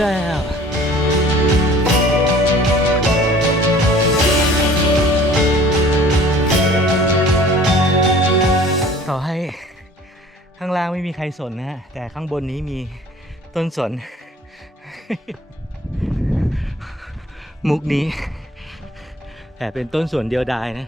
แล้ต่อให้ข้างล่างไม่มีใครสนนะฮะ แต่ข้างบนนี้มีต้นสน มุกนี้แต่เป็นต้นสวนเดียวดายนะ